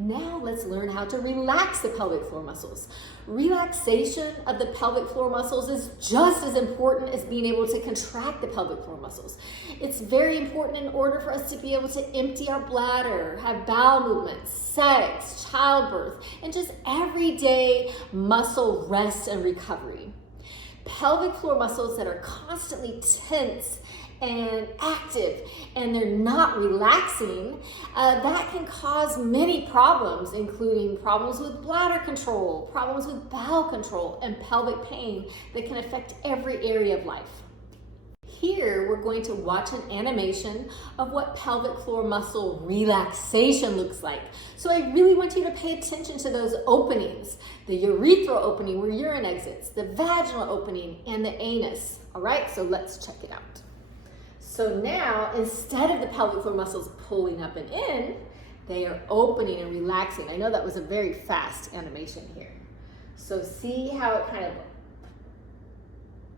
Now let's learn how to relax the pelvic floor muscles. Relaxation of the pelvic floor muscles is just as important as being able to contract the pelvic floor muscles. It's very important in order for us to be able to empty our bladder, have bowel movements, sex, childbirth, and just everyday muscle rest and recovery. Pelvic floor muscles that are constantly tense and active and they're not relaxing, that can cause many problems, including problems with bladder control, problems with bowel control, and pelvic pain that can affect every area of life. Here, we're going to watch an animation of what pelvic floor muscle relaxation looks like. So I really want you to pay attention to those openings, the urethral opening where urine exits, the vaginal opening, and the anus. All right, so let's check it out. So now, instead of the pelvic floor muscles pulling up and in, they are opening and relaxing. I know that was a very fast animation here. So see how it kind of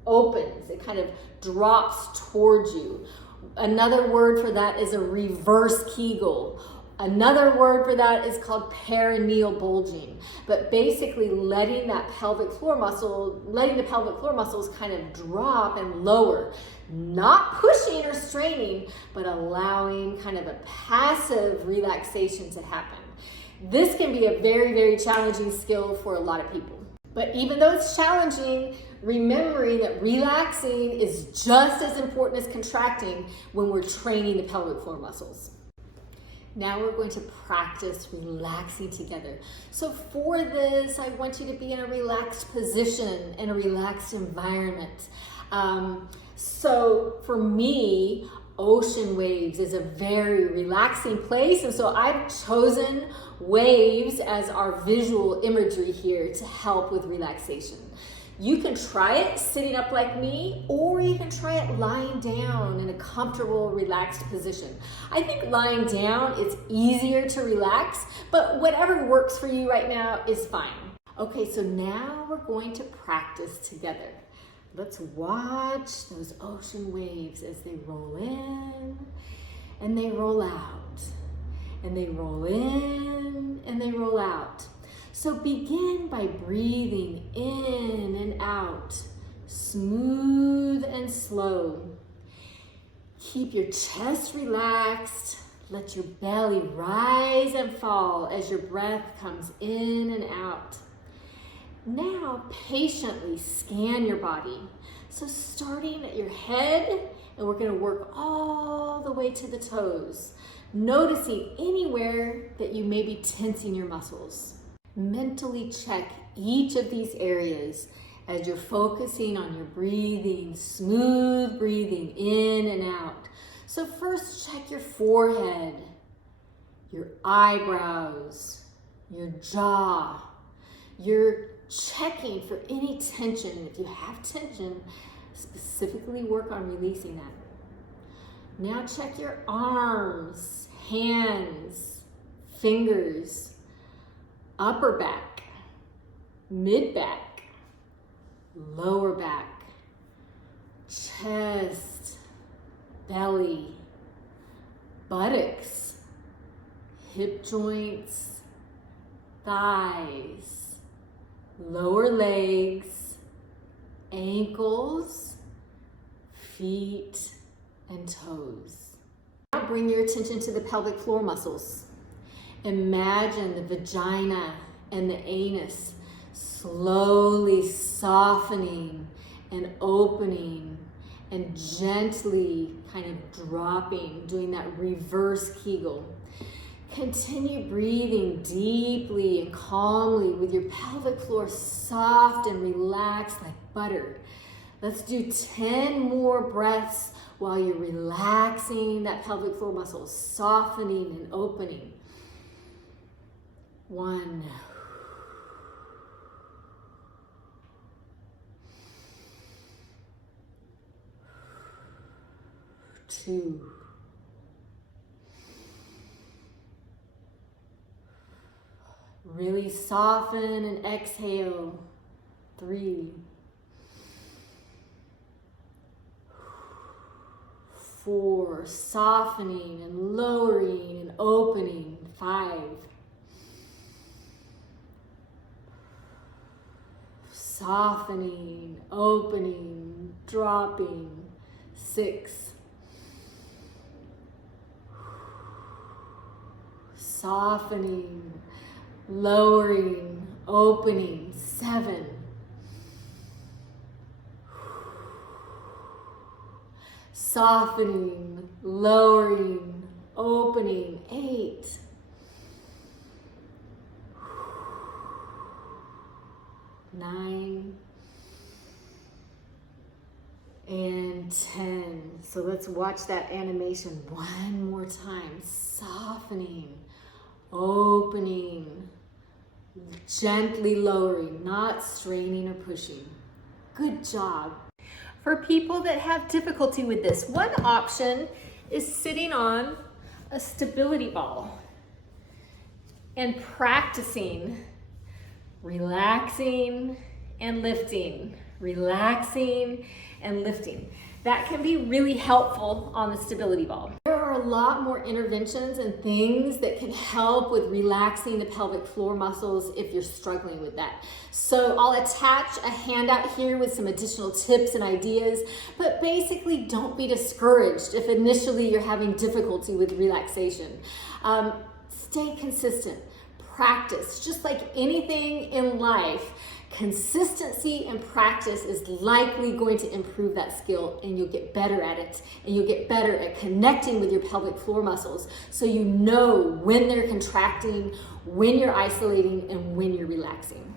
opens, it kind of drops towards you. Another word for that is a reverse Kegel. Another word for that is called perineal bulging. But basically letting the pelvic floor muscles kind of drop and lower. Not pushing or straining, but allowing kind of a passive relaxation to happen. This can be a very, very challenging skill for a lot of people. But even though it's challenging, remembering that relaxing is just as important as contracting when we're training the pelvic floor muscles. Now we're going to practice relaxing together. So for this, I want you to be in a relaxed position, in a relaxed environment. So for me, ocean waves is a very relaxing place. And so I've chosen waves as our visual imagery here to help with relaxation. You can try it sitting up like me, or you can try it lying down in a comfortable, relaxed position. I think lying down, it's easier to relax, but whatever works for you right now is fine. Okay, so now we're going to practice together. Let's watch those ocean waves as they roll in and they roll out, and they roll in and they roll out. So begin by breathing in and out, smooth and slow. Keep your chest relaxed. Let your belly rise and fall as your breath comes in and out. Now, patiently scan your body. So starting at your head, and we're going to work all the way to the toes, noticing anywhere that you may be tensing your muscles. Mentally check each of these areas as you're focusing on your breathing, smooth breathing in and out. So first check your forehead, your eyebrows, your jaw. You're checking for any tension. And if you have tension, specifically work on releasing that. Now check your arms, hands, fingers, upper back, mid back, lower back, chest, belly, buttocks, hip joints, thighs, lower legs, ankles, feet, and toes. Now bring your attention to the pelvic floor muscles. Imagine the vagina and the anus slowly softening and opening and gently kind of dropping, doing that reverse Kegel. Continue breathing deeply and calmly with your pelvic floor soft and relaxed like butter. Let's do 10 more breaths while you're relaxing that pelvic floor muscle, softening and opening. 1, 2, 3. Really soften and exhale. 3, 4. Softening and lowering and opening. 5, softening, opening, dropping. 6. Softening, lowering, opening. 7. Softening, lowering, opening. 8. 9. And 10. So let's watch that animation one more time. Softening, opening, gently lowering, not straining or pushing. Good job. For people that have difficulty with this, one option is sitting on a stability ball and practicing relaxing and lifting, relaxing and lifting. That can be really helpful on the stability ball. There are a lot more interventions and things that can help with relaxing the pelvic floor muscles if you're struggling with that. So I'll attach a handout here with some additional tips and ideas, but basically don't be discouraged if initially you're having difficulty with relaxation. Stay consistent, practice, just like anything in life. Consistency and practice is likely going to improve that skill, and you'll get better at it, and you'll get better at connecting with your pelvic floor muscles so you know when they're contracting, when you're isolating, and when you're relaxing.